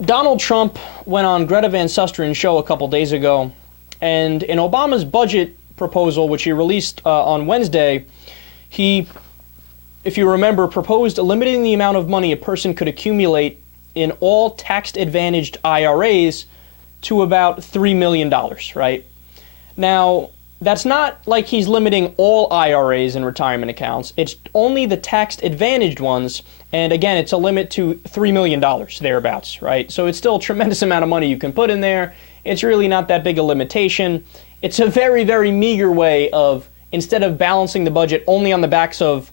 Donald Trump went on Greta Van Susteren's show a couple days ago, and in Obama's budget proposal, which he released on Wednesday, he, if you remember, proposed limiting the amount of money a person could accumulate in all tax-advantaged IRAs to about $3 million, right? Now, that's not like he's limiting all IRAs and retirement accounts. It's only the tax-advantaged ones, and again, it's a limit to $3 million, thereabouts, right? So it's still a tremendous amount of money you can put in there. It's really not that big a limitation. It's a very, very meager way of, instead of balancing the budget only on the backs of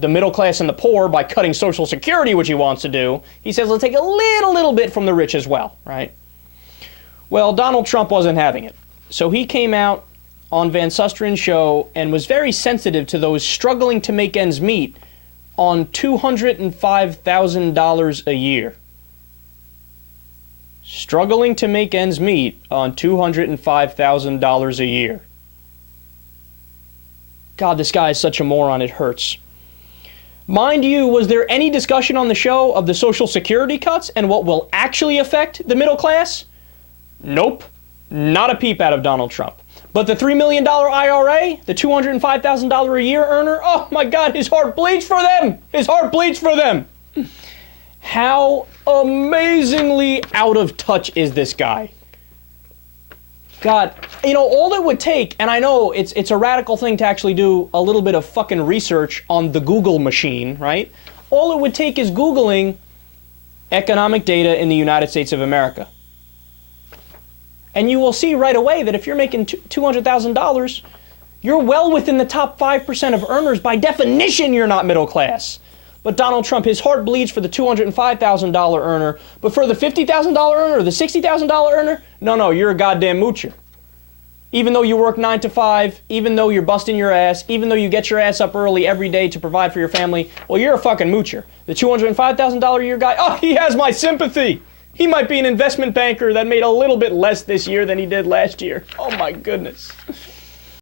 the middle class and the poor by cutting Social Security, which he wants to do, he says, let's take a little bit from the rich as well, right? Well, Donald Trump wasn't having it. So he came out on Van Susteren's show and was very sensitive to those struggling to make ends meet on $205,000 a year. Struggling to make ends meet on $205,000 a year. God, this guy is such a moron, it hurts. Mind you, was there any discussion on the show of the Social Security cuts and what will actually affect the middle class? Nope. Not a peep out of Donald Trump. But the $3 million IRA, the $205,000 a year earner, oh my God, his heart bleeds for them. His heart bleeds for them. How amazingly out of touch is this guy? God, you know, all it would take, and I know it's a radical thing to actually do a little bit of fucking research on the Google machine, right? All it would take is Googling economic data in the United States of America. And you will see right away that if you're making $200,000, you're well within the top 5% of earners. By definition, you're not middle class. But Donald Trump, his heart bleeds for the $205,000 earner, but for the $50,000 earner or the $60,000 earner, no, you're a goddamn moocher. Even though you work 9 to 5, even though you're busting your ass, even though you get your ass up early every day to provide for your family, well, you're a fucking moocher. The $205,000 a year guy, oh, he has my sympathy. He might be an investment banker that made a little bit less this year than he did last year. Oh my goodness.